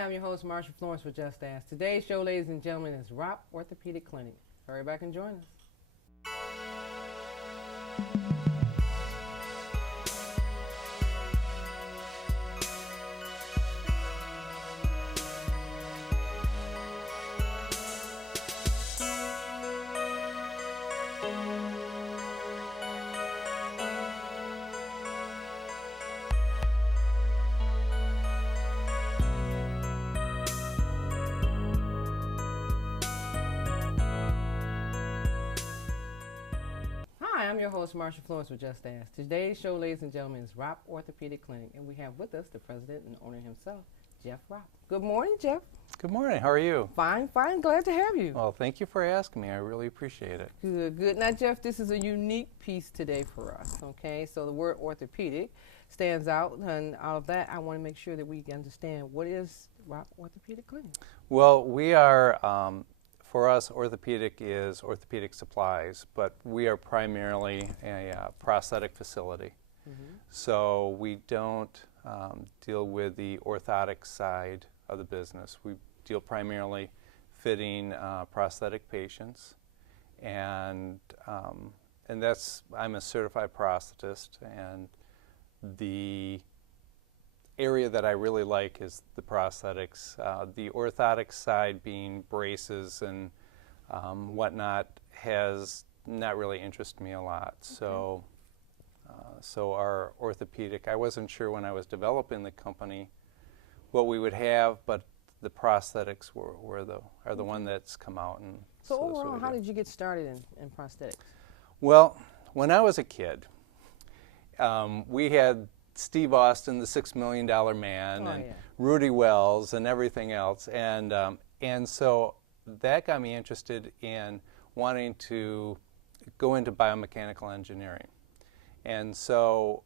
Hi, I'm your host, Marsha Florence with Just Ask. Today's show, ladies and gentlemen, is Ropp Orthopedic Clinic. Hurry back and join us. Hi, I'm your host, Marsha Florence with Just Ask. Today's show, ladies and gentlemen, is Ropp Orthopedic Clinic, and we have with us the president and owner himself, Jeff Ropp. Good morning, Jeff. Good morning. How are you? Fine, fine. Glad to have you. Well, thank you for asking me. I really appreciate it. Good, good. Now, Jeff, this is a unique piece today for us, okay? So the word orthopedic stands out, and out of that, I want to make sure that we understand what is Ropp Orthopedic Clinic. Well, we are, for us, orthopedic is orthopedic supplies, but we are primarily a prosthetic facility. So we don't deal with the orthotic side of the business. We deal primarily fitting prosthetic patients, and that's, I'm a certified prosthetist, and the area that I really like is the prosthetics. The orthotic side, being braces and whatnot, has not really interested me a lot. So, so our orthopedic, I wasn't sure when I was developing the company what we would have, but the prosthetics are the one that's come out. And So overall, how did you get started in prosthetics? Well, when I was a kid, we had Steve Austin, the $6 Million Man, and Rudy Wells, and everything else, and so that got me interested in wanting to go into biomechanical engineering. And so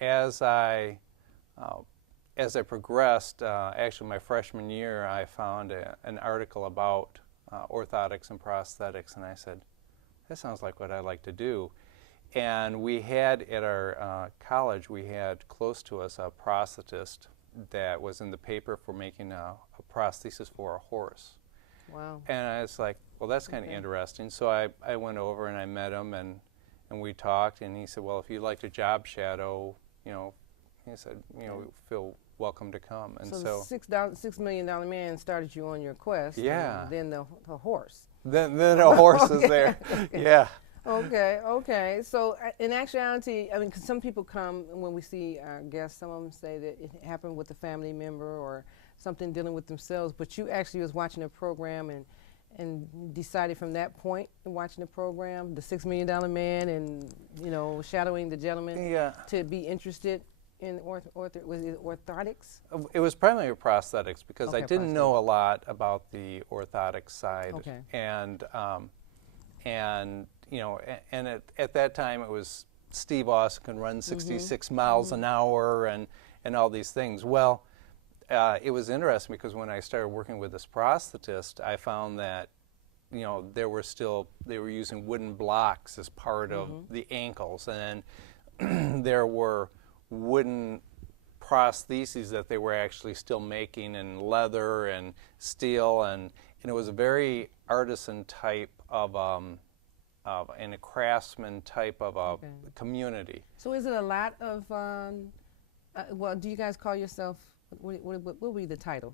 as I progressed, actually my freshman year, I found an article about orthotics and prosthetics, and I said, that sounds like what I'd like to do. And we had at our college, we had close to us a prosthetist that was in the paper for making a prosthesis for a horse. Wow. And I was like, well, that's kind of interesting. So I went over and I met him, and we talked, and he said, well, if you'd like to job shadow, he said, feel welcome to come. And so the $6 million Man started you on your quest. Yeah. And then the horse. Then a horse is there. Yeah. Okay, okay. So in actuality, I mean, 'cause some people come, and when we see our guests, some of them say that it happened with a family member or something dealing with themselves, but you actually was watching a program and decided from that point in watching the program, the $6 Million Man, and, shadowing the gentleman to be interested in was it orthotics? It was primarily prosthetics, because I didn't know a lot about the orthotic side. Okay. And at that time it was Steve Austin can run 66 miles an hour and all these things. Well, it was interesting, because when I started working with this prosthetist, I found that they were using wooden blocks as part of the ankles, and there were wooden prostheses that they were actually still making in leather and steel, and it was a very artisan type of and a craftsman type of a community. So is it a lot of, well, do you guys call yourself, what would be the title?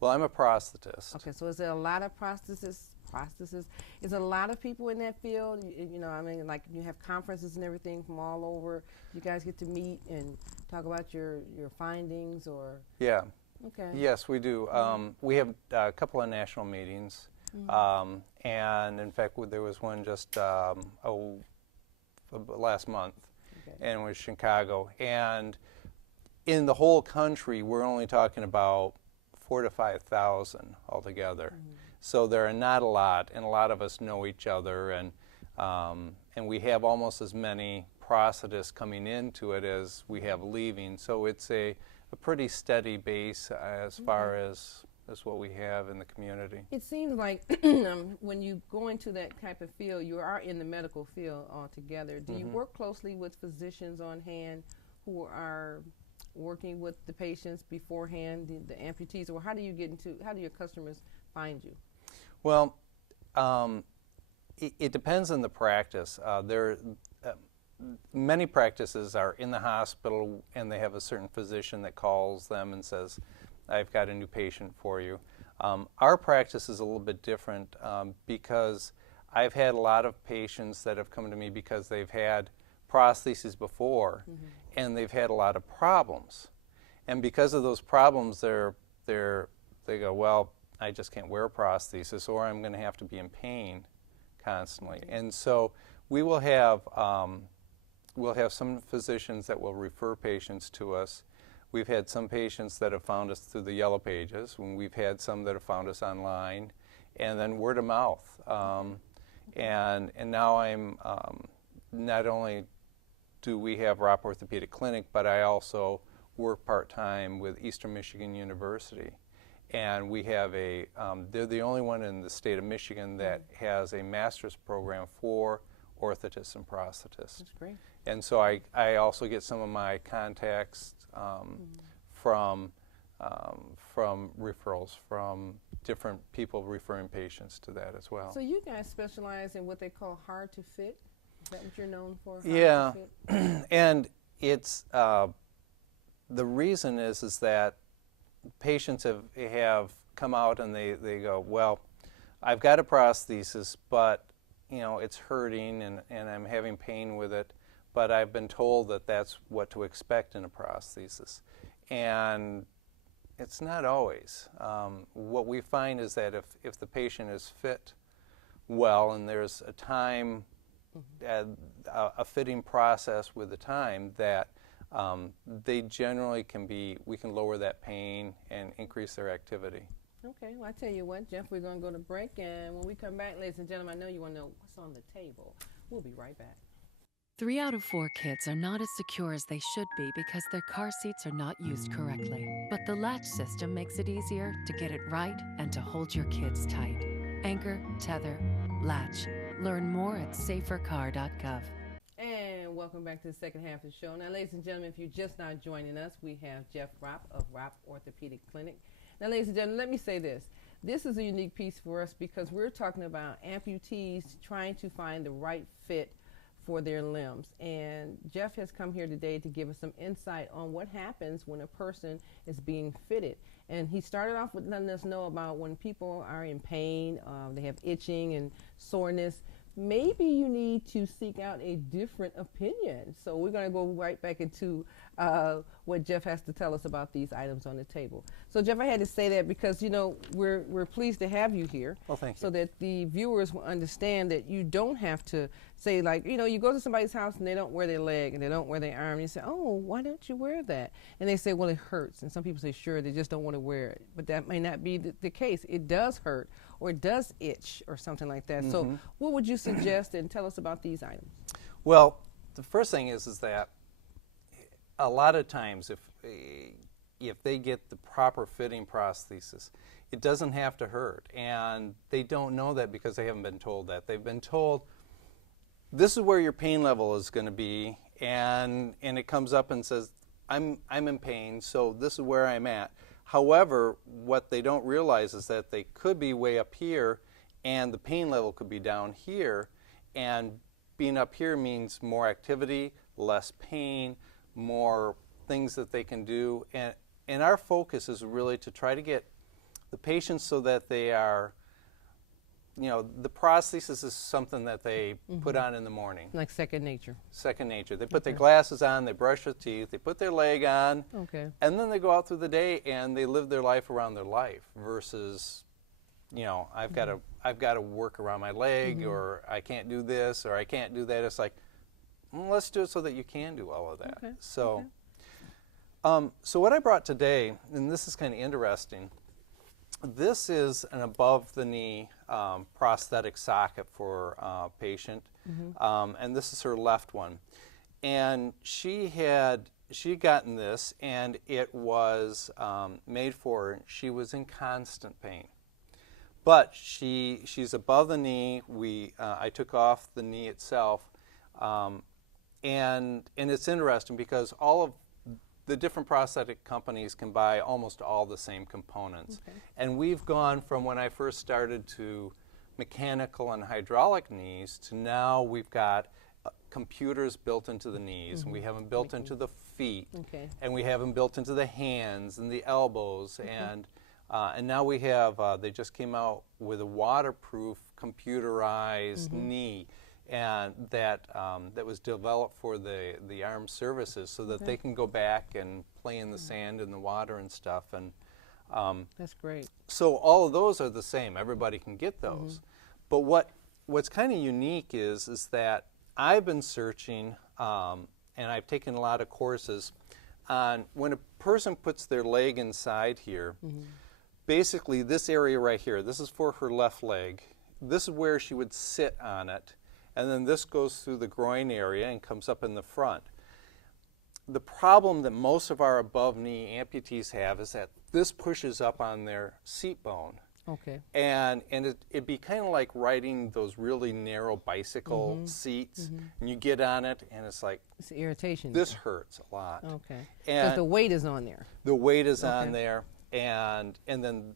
Well, I'm a prosthetist. Okay, so is there a lot of prosthesis? Is a lot of people in that field? I mean, like you have conferences and everything from all over. You guys get to meet and talk about your findings, or? Yeah. Okay. Yes, we do. We have a couple of national meetings, and in fact, there was one just last month, and it was Chicago. And in the whole country, we're only talking about 4,000 to 5,000 altogether. So there are not a lot, and a lot of us know each other, and we have almost as many prosthetists coming into it as we have leaving. So it's a pretty steady base as far as what we have in the community. It seems like when you go into that type of field, you are in the medical field altogether. Do you work closely with physicians on hand who are working with the patients beforehand, the amputees, or how do your customers find you? Well, it depends on the practice. Many practices are in the hospital and they have a certain physician that calls them and says, I've got a new patient for you. Our practice is a little bit different because I've had a lot of patients that have come to me because they've had prostheses before and they've had a lot of problems. And because of those problems, they go, well, I just can't wear a prosthesis, or I'm going to have to be in pain constantly. And so we will have we'll have some physicians that will refer patients to us. We've had some patients that have found us through the Yellow Pages, and we've had some that have found us online, and then word of mouth. And now I'm not only do we have Ropp Orthopedic Clinic, but I also work part-time with Eastern Michigan University. And we have they're the only one in the state of Michigan that has a master's program for orthotists and prosthetists. That's great. And so I also get some of my contacts from referrals from different people referring patients to that as well. So you guys specialize in what they call hard to fit? Is that what you're known for? Yeah, and it's the reason is that patients have come out and they go, well, I've got a prosthesis, but it's hurting and I'm having pain with it, but I've been told that that's what to expect in a prosthesis. And it's not always. What we find is that if the patient is fit well and there's a time, a fitting process with the time, that they generally we can lower that pain and increase their activity. Okay, well, I tell you what, Jeff, we're going to go to break, and when we come back, ladies and gentlemen, I know you want to know what's on the table. We'll be right back. 3 out of 4 kids are not as secure as they should be because their car seats are not used correctly. But the latch system makes it easier to get it right and to hold your kids tight. Anchor, tether, latch. Learn more at safercar.gov. And welcome back to the second half of the show. Now, ladies and gentlemen, if you're just not joining us, we have Jeff Ropp of Ropp Orthopedic Clinic. Now, ladies and gentlemen, let me say this. This is a unique piece for us because we're talking about amputees trying to find the right fit for their limbs. And Jeff has come here today to give us some insight on what happens when a person is being fitted. And he started off with letting us know about when people are in pain, they have itching and soreness. Maybe you need to seek out a different opinion. So we're going to go right back into what Jeff has to tell us about these items on the table. So Jeff, I had to say that because, we're pleased to have you here. Well, thank you. So that the viewers will understand that you don't have to say, like, you go to somebody's house and they don't wear their leg and they don't wear their arm. And you say, oh, why don't you wear that? And they say, well, it hurts. And some people say, sure, they just don't want to wear it. But that may not be the case. It does hurt, or it does itch, or something like that. So what would you suggest, and tell us about these items? Well, the first thing is that a lot of times if they get the proper fitting prosthesis, it doesn't have to hurt. And they don't know that because they haven't been told that. They've been told, this is where your pain level is going to be, and it comes up and says, I'm in pain, so this is where I'm at. However, what they don't realize is that they could be way up here and the pain level could be down here, and being up here means more activity, less pain, more things that they can do. And our focus is really to try to get the patients so that they are, the prosthesis is something that they put on in the morning. Like second nature. Second nature. They put their glasses on, they brush their teeth, they put their leg on, and then they go out through the day and they live their life around their life versus, I've got to work around my leg, or I can't do this, or I can't do that. It's like, well, let's do it so that you can do all of that. Okay. So, so what I brought today, and this is kind of interesting. This is an above-the-knee prosthetic socket for a patient, and this is her left one. And she had gotten this, and it was made for her. She was in constant pain, but she's above the knee. I took off the knee itself, and it's interesting because all of the different prosthetic companies can buy almost all the same components. Okay. And we've gone from when I first started to mechanical and hydraulic knees to now we've got computers built into the knees, and we have them built into the feet, Okay. and we have them built into the hands and the elbows, and now we have, they just came out with a waterproof computerized knee, and that was developed for the armed services so that they can go back and play in the sand and the water and stuff. And That's great. so all of those are the same. Everybody can get those. But what's kind of unique is that I've been searching, and I've taken a lot of courses on when a person puts their leg inside here, basically this area right here, this is for her left leg. This is where she would sit on it, and then this goes through the groin area and comes up in the front. The problem that most of our above knee amputees have is that this pushes up on their seat bone. Okay. And it'd be kind of like riding those really narrow bicycle seats, and you get on it, and it's like, It's irritation. this hurts a lot. Okay. And Because the weight is on there. the weight is Okay. on there, and then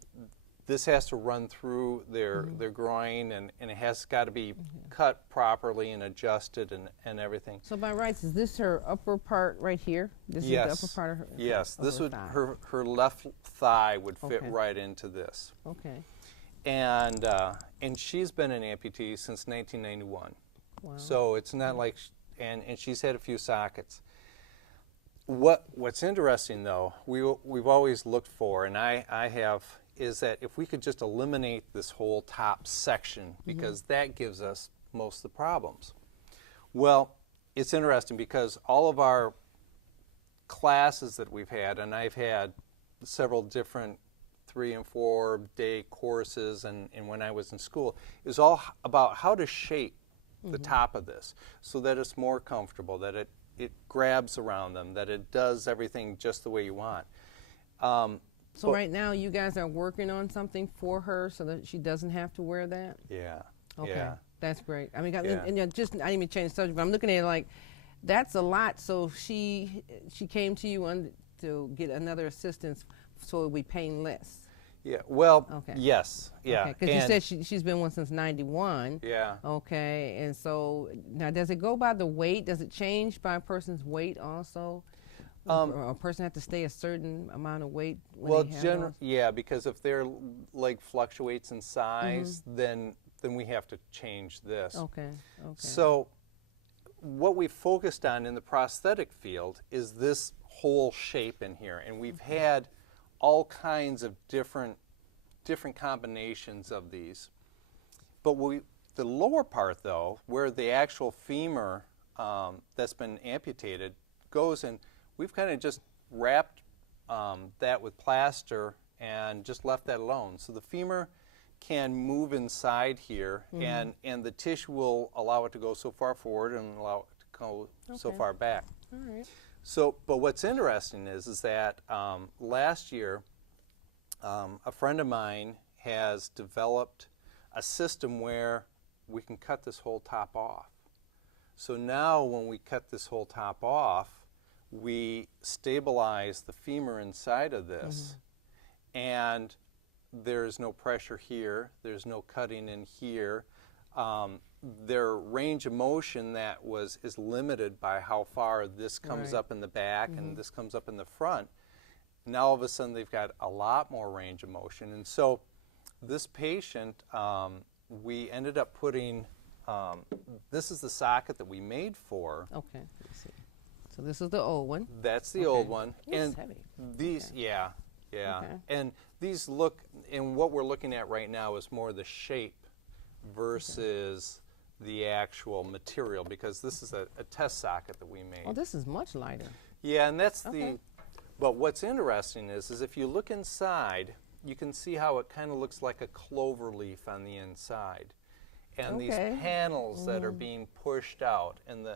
this has to run through their groin, and it has got to be cut properly and adjusted and everything. So by rights, is this her upper part right here? This Yes. is the upper part of her. Yes, of this her would thigh. her left thigh would fit Okay. right into this. Okay. And she's been an amputee since 1991. Wow. So it's not like, and she's had a few sockets. What's interesting though, we've always looked for, and I have, is that if we could just eliminate this whole top section, because that gives us most of the problems. Well, it's interesting because all of our classes that we've had, and I've had several different 3 and 4 day courses, and when I was in school, is all about how to shape the top of this so that it's more comfortable, that it grabs around them, that it does everything just the way you want. So right now, you guys are working on something for her so that she doesn't have to wear that? Yeah. Okay. Yeah. That's great. I mean, Yeah. and just, I didn't even change the subject, but I'm looking at it like, that's a lot. So she came to you to get another assistance so it would be paying less. Yeah. Well, Okay. yes. Yeah. Because you And- said she's been one since 91. Yeah. Okay. And so now, does it go by the weight? Does it change by a person's weight also? Or a person have to stay a certain amount of weight when Well, they have those? yeah, because if their leg fluctuates in size, then we have to change this. Okay. Okay. So what we focused on in the prosthetic field is this whole shape in here, and we've had all kinds of different combinations of these. But the lower part, though, where the actual femur that's been amputated goes in, we've kind of just wrapped that with plaster and just left that alone. So the femur can move inside here, and the tissue will allow it to go so far forward and allow it to go so Okay. far back. All right. So, but what's interesting is that last year, a friend of mine has developed a system where we can cut this whole top off. So now when we cut this whole top off, we stabilize the femur inside of this, and there's no pressure here, there's no cutting in here. Their range of motion that is limited by how far this comes Right. up in the back and this comes up in the front. Now all of a sudden they've got a lot more range of motion. And so this patient, we ended up putting, this is the socket that we made for. Okay. Let's see. So this is the old one. That's the Okay. old one. It's And heavy. these, yeah. Okay. And these look, and what we're looking at right now is more the shape versus the actual material, because this is a test socket that we made. Oh, this is much lighter. Yeah, and that's Okay. but what's interesting is if you look inside, you can see how it kind of looks like a clover leaf on the inside. And these Okay. panels that are being pushed out and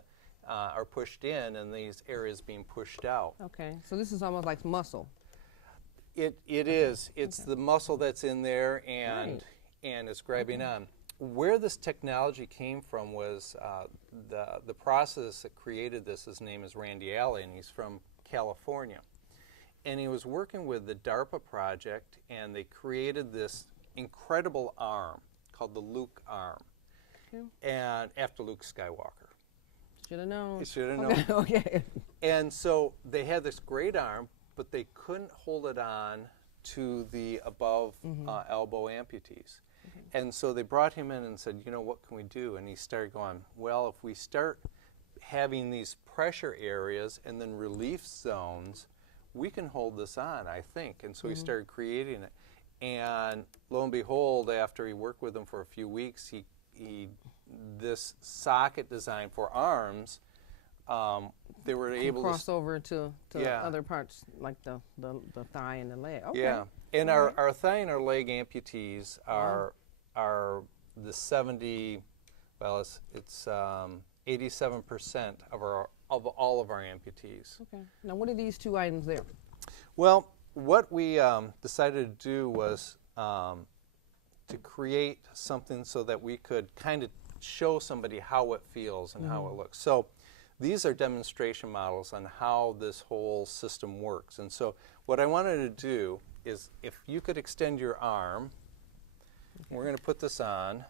are pushed in, and these areas being pushed out. Okay. So this is almost like muscle. It is. It's the muscle that's in there, and Right. and it's grabbing on. Where this technology came from was the process that created this. His name is Randy Alley, and he's from California. And he was working with the DARPA project, and they created this incredible arm called the Luke arm, and after Luke Skywalker. Should have known. You should have known. Okay. And so they had this great arm, but they couldn't hold it on to the above elbow amputees. And so they brought him in and said, you know, what can we do? And he started going, well, if we start having these pressure areas and then relief zones, we can hold this on, I think. And so he started creating it. And lo and behold, after he worked with them for a few weeks, this socket design for arms, they were able to cross over to other parts like the thigh and the leg. Okay. Yeah, and our thigh and our leg amputees are the 70, well, it's 87% of all of our amputees. Okay. Now, what are these two items there? Well, what we decided to do was to create something so that we could kind of show somebody how it feels and how it looks. So these are demonstration models on how this whole system works. And so what I wanted to do is, if you could extend your arm, we're going to put this on.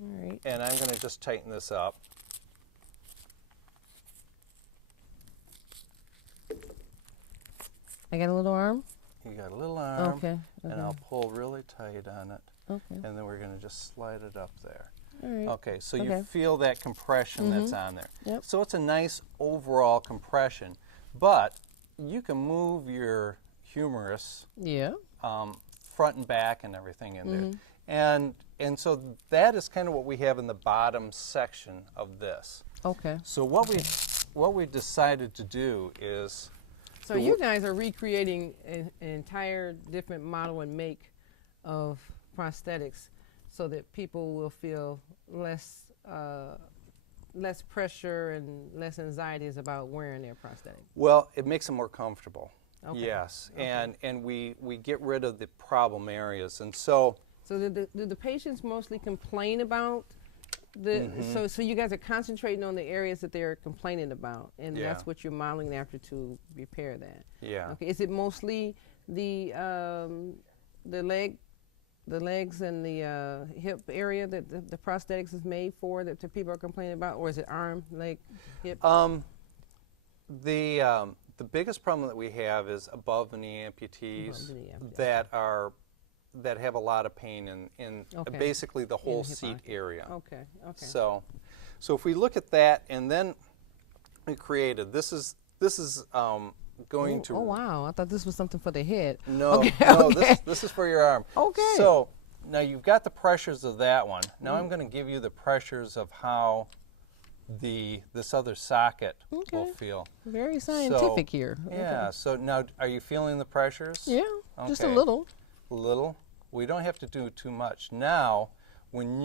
All right. And I'm going to just tighten this up. I got a little arm? You got a little arm, Okay. and I'll pull really tight on it. Okay. And then we're going to just slide it up there. All right. Okay, so you feel that compression that's on there. Yep. So it's a nice overall compression, but you can move your humerus Yeah. front and back and everything in there. And so that is kind of what we have in the bottom section of this. Okay. So what we decided to do is, So you guys are recreating an entire different model and make of prosthetics so that people will feel less pressure and less anxieties about wearing their prosthetic. well, it makes them more comfortable. Okay. Yes, and we get rid of the problem areas. And so do the patients mostly complain about the so you guys are concentrating on the areas that they're complaining about, and Yeah. that's what you're modeling after to repair that. yeah. Okay. Is it mostly the legs and the hip area that the prosthetics is made for that the people are complaining about, or is it arm, leg, hip? The biggest problem that we have is above the knee amputees Above-the-knee that have a lot of pain in Okay. basically the whole hip seat artery. area. Okay. Okay. So if we look at that, and then we created this is going to Oh wow! I thought this was something for the head. no Okay, no okay. this is for your arm. Okay. So now you've got the pressures of that one. Now I'm going to give you the pressures of how this other socket will Okay. feel. Very scientific here. Yeah. So now, are you feeling the pressures? Yeah, just a Okay. little. Little. We don't have to do too much. Now, when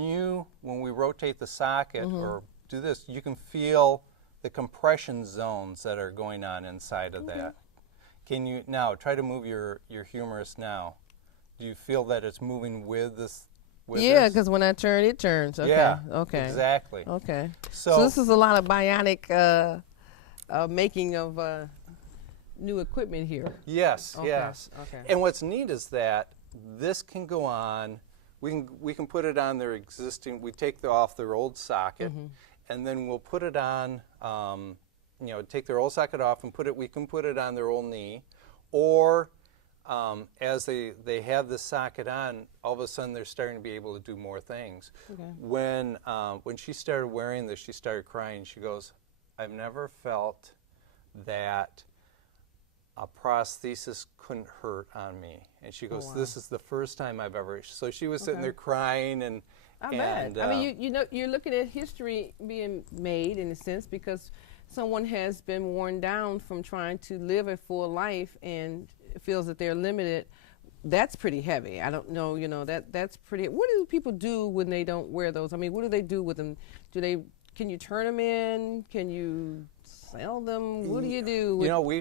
we rotate the socket or do this, you can feel the compression zones that are going on inside of that. Can you now try to move your humerus now? Do you feel that it's moving with this? Yeah, because when I turn, it turns. Okay. Yeah. Okay. Exactly. Okay. So So this is a lot of bionic making of new equipment here. Yes. Okay, Yes. okay. And what's neat is that this can go on. We can put it on their existing. We take off their old socket, and then we'll put it on. Take their old socket off and we can put it on their old knee, or as they have this socket on, all of a sudden they're starting to be able to do more things. Okay. When she started wearing this, she started crying. She goes, "I've never felt that a prosthesis couldn't hurt on me." And she goes, wow. "This is the first time I've ever." So she was sitting there crying, and I bet. I mean, you know, you're looking at history being made in a sense because someone has been worn down from trying to live a full life and feels that they're limited. That's pretty heavy. I don't know, that's pretty. What do people do when they don't wear those? I mean, what do they do with them? Can you turn them in? Can you sell them? What do you do?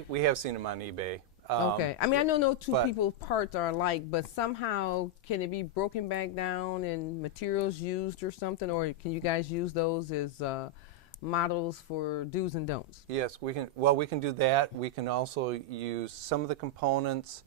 We have seen them on eBay. Okay. I mean, I know no two but- people's parts are alike, but somehow can it be broken back down and materials used or something? Or can you guys use those as models for do's and don'ts. Yes, we can. Well, we can do that. We can also use some of the components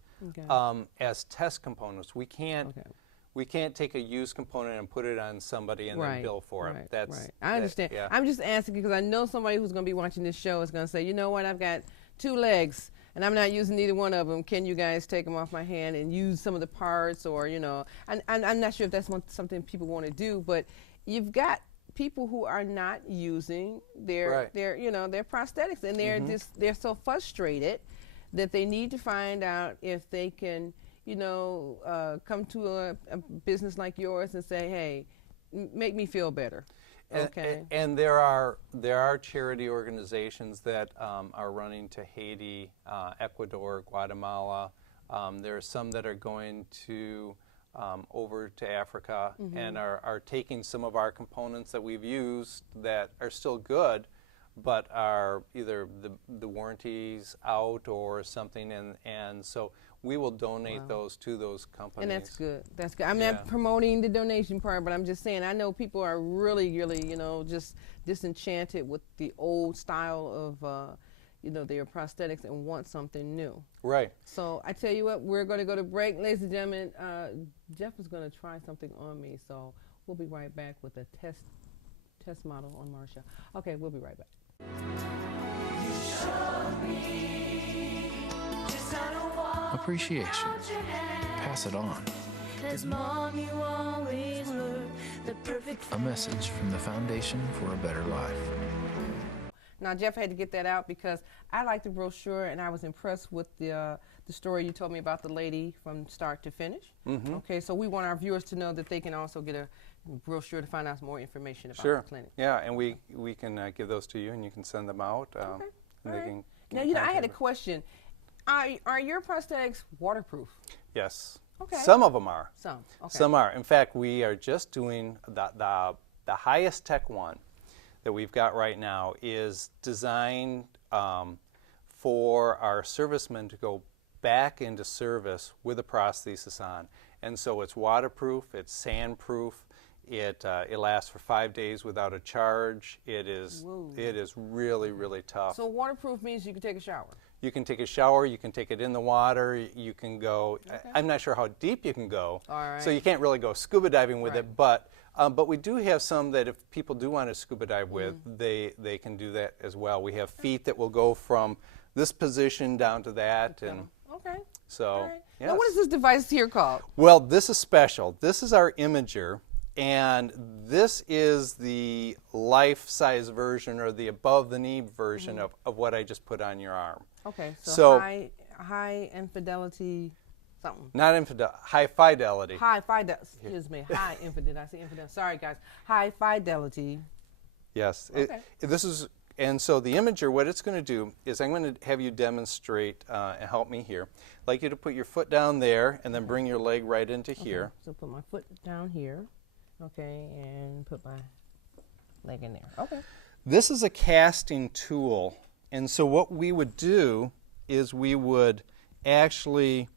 as test components. We can't. Okay. We can't take a used component and put it on somebody and then bill for it. That's right. I understand. Yeah. I'm just asking because I know somebody who's going to be watching this show is going to say, you know what, I've got 2 legs and I'm not using either one of them. Can you guys take them off my hand and use some of the parts, or I'm not sure if that's something people want to do, but you've got people who are not using their prosthetics, and they're so frustrated that they need to find out if they can come to a business like yours and say, hey, make me feel better. Okay. And there are charity organizations that are running to Haiti, Ecuador, Guatemala. There are some that are going to over to Africa and are taking some of our components that we've used that are still good, but are either the warranties out or something, and so we will donate those to those companies. And that's good. That's good. I'm not promoting the donation part, but I'm just saying I know people are really, really, just disenchanted with the old style of, their prosthetics and want something new. Right. So I tell you what, we're going to go to break, ladies and gentlemen. Jeff is going to try something on me, so we'll be right back with a test model on Marsha. Okay, we'll be right back. Appreciation. Pass it on. A message from the Foundation for a Better Life. Now, Jeff had to get that out because I like the brochure, and I was impressed with the story you told me about the lady from start to finish. Okay, so we want our viewers to know that they can also get a brochure to find out more information about the clinic. Yeah, and we can give those to you, and you can send them out. Okay. And they can now, I had a question. Are your prosthetics waterproof? Yes. Okay. Some of them are. Some. Okay. Some are. In fact, we are just doing the highest tech one that we've got right now is designed for our servicemen to go back into service with a prosthesis on. And so it's waterproof, it's sandproof, it lasts for 5 days without a charge. It is really, really tough. So waterproof means you can take a shower? You can take a shower, you can take it in the water, you can go, I'm not sure how deep you can go, so you can't really go scuba diving with it, but we do have some that if people do want to scuba dive with, they can do that as well. We have feet that will go from this position down to that. And so, yes. Now what is this device here called? Well, this is special. This is our imager, and this is the life-size version or the above-the-knee version of what I just put on your arm. Okay, so high infidelity something. Not high fidelity. High fidelity, excuse me, high infidelity. I say infidelity. Sorry, guys. High fidelity. Yes. Okay. And so the imager, what it's going to do is I'm going to have you demonstrate and help me here. I'd like you to put your foot down there and then bring your leg right into here. So put my foot down here, okay, and put my leg in there. Okay. This is a casting tool, and so what we would do is we would actually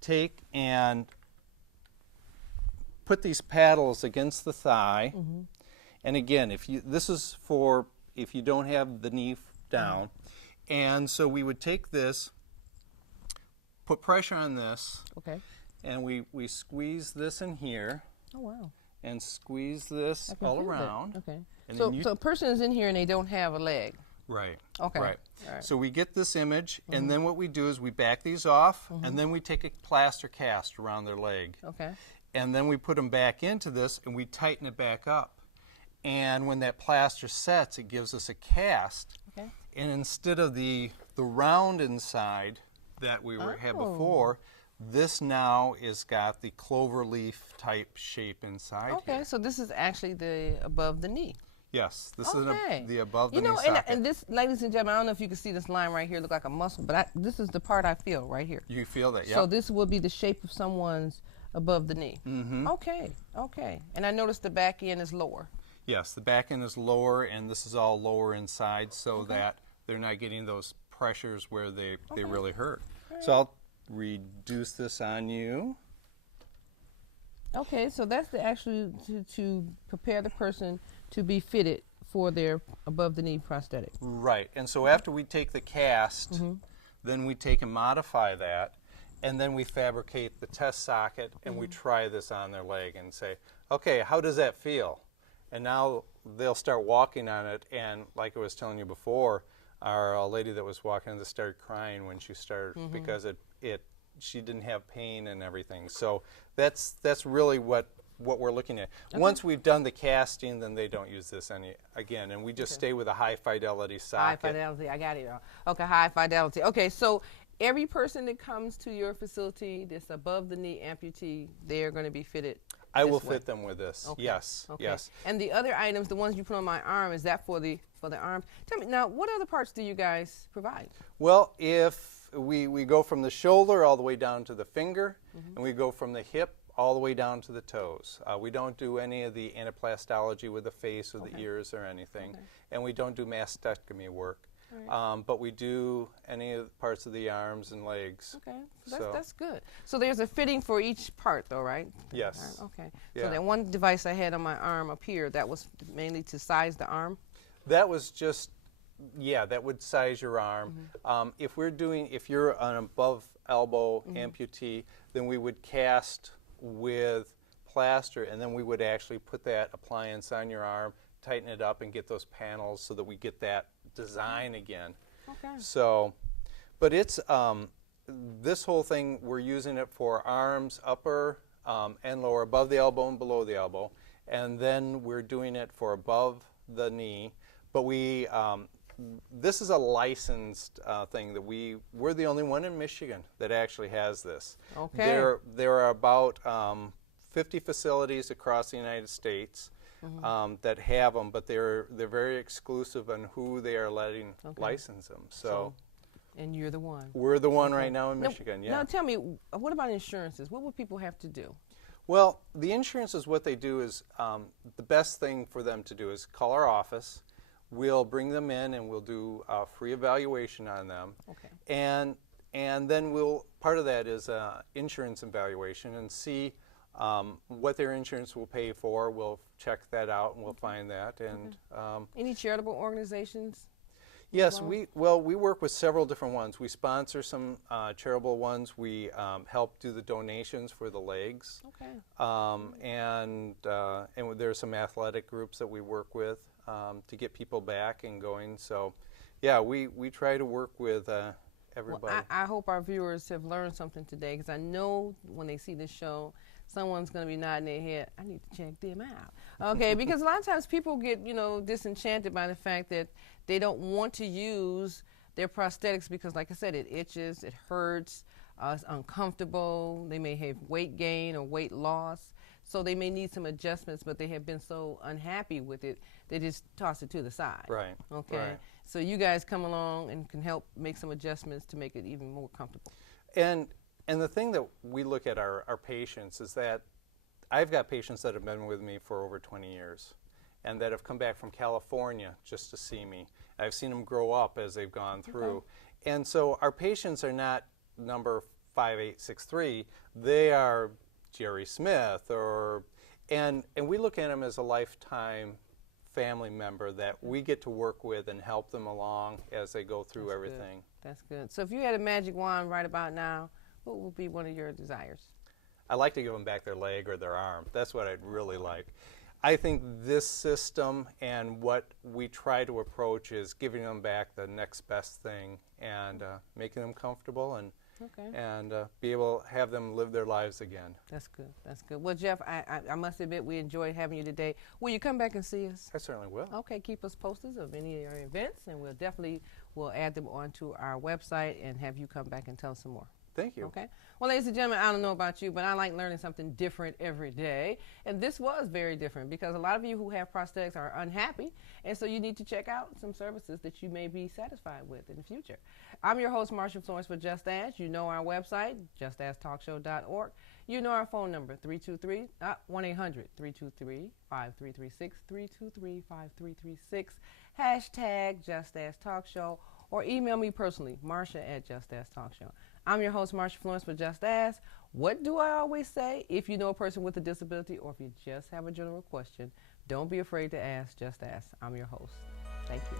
take and put these paddles against the thigh. And again, this is for if you don't have the knee down. And so we would take this, put pressure on this, and we squeeze this in here. Oh, wow. And squeeze this all around. Okay. And so a person is in here and they don't have a leg. Right. Okay. Right. All right. So we get this image, and then what we do is we back these off, and then we take a plaster cast around their leg. Okay. And then we put them back into this, and we tighten it back up. And when that plaster sets, it gives us a cast. Okay. And instead of the round inside that we had before, this now is got the clover leaf type shape inside here. Okay, so this is actually the above the knee. Yes, this is the above the knee socket. And this, ladies and gentlemen, I don't know if you can see this line right here, look like a muscle, but this is the part I feel right here. You feel that, yeah. So this will be the shape of someone's above the knee. Okay, okay. And I noticed the back end is lower. Yes, the back end is lower, and this is all lower inside so that they're not getting those pressures where they really hurt. So I'll reduce this on you. Okay, so that's actually to prepare the person to be fitted for their above-the-knee prosthetic. Right. And so after we take the cast, then we take and modify that, and then we fabricate the test socket, and we try this on their leg and say, okay, how does that feel? And now they'll start walking on it, and like I was telling you before, our lady that was walking on this started crying when she started because she didn't have pain and everything. So that's really what we're looking at. Okay. Once we've done the casting, then they don't use this again, and we just stay with a high fidelity socket. High fidelity, I got it. Okay, high fidelity. Okay, so every person that comes to your facility that's above the knee amputee, they're going to be fitted. I will fit them with this. Okay. Yes. Okay. Yes. And the other items, the ones you put on my arm, is that for the arm? Tell me now, what other parts do you guys provide? Well, if we go from the shoulder all the way down to the finger, and we go from the hip all the way down to the toes. We don't do any of the anaplastology with the face or the ears or anything, and we don't do mastectomy work. Right. But we do any of the parts of the arms and legs. Okay, so that's good. So there's a fitting for each part, though, right? Yes. Okay. Yeah. So that one device I had on my arm up here, that was mainly to size the arm? That was just, that would size your arm. If you're an above elbow amputee, then we would cast with plaster, and then we would actually put that appliance on your arm, tighten it up, and get those panels so that we get that design again. Okay. So, but it's this whole thing, we're using it for arms, upper and lower, above the elbow and below the elbow, and then we're doing it for above the knee. But we this is a licensed thing that we're the only one in Michigan that actually has this. Okay. There are about 50 facilities across the United States that have them, but they're very exclusive on who they are letting license them. So, and you're the one. We're the one right now in Michigan. Now tell me, what about insurances? What would people have to do? Well, the insurances, what they do is the best thing for them to do is call our office. We'll bring them in and we'll do a free evaluation on them. Okay. And then part of that is insurance evaluation and see what their insurance will pay for. We'll check that out and we'll find that. And any charitable organizations? Yes, we work with several different ones. We sponsor some charitable ones. We help do the donations for the legs. Okay. And there are some athletic groups that we work with to get people back and going. So, yeah, we try to work with everybody. Well, I hope our viewers have learned something today, because I know when they see this show, someone's going to be nodding their head, I need to check them out. Okay, because a lot of times people get, disenchanted by the fact that they don't want to use their prosthetics because, like I said, it itches, it hurts, it's uncomfortable. They may have weight gain or weight loss. So they may need some adjustments, but they have been so unhappy with it, they just toss it to the side. Right. Okay. Right. So you guys come along and can help make some adjustments to make it even more comfortable. And the thing that we look at our patients is that I've got patients that have been with me for over 20 years and that have come back from California just to see me. I've seen them grow up as they've gone through. Okay. And so our patients are not number 5863. They are Jerry Smith and we look at them as a lifetime family member that we get to work with and help them along as they go through everything. Good. That's good. So if you had a magic wand right about now, what would be one of your desires? I'd like to give them back their leg or their arm. That's what I'd really like. I think this system and what we try to approach is giving them back the next best thing and making them comfortable and be able to have them live their lives again. That's good. That's good. Well, Jeff, I must admit we enjoyed having you today. Will you come back and see us? I certainly will. Okay, keep us posted of any of our events, and we'll add them onto our website and have you come back and tell us some more. Thank you. Okay. Well, ladies and gentlemen, I don't know about you, but I like learning something different every day. And this was very different because a lot of you who have prosthetics are unhappy. And so you need to check out some services that you may be satisfied with in the future. I'm your host, Marsha Florence for Just Ask. You know our website, justasktalkshow.org. You know our phone number, 1-800-323-5336, 323-5336, hashtag Just Ask Talk Show, or email me personally, Marsha@JustAskTalkShow. I'm your host, Marsha Florence for Just Ask. What do I always say? If you know a person with a disability or if you just have a general question, Don't be afraid to ask, just ask. I'm your host. Thank you.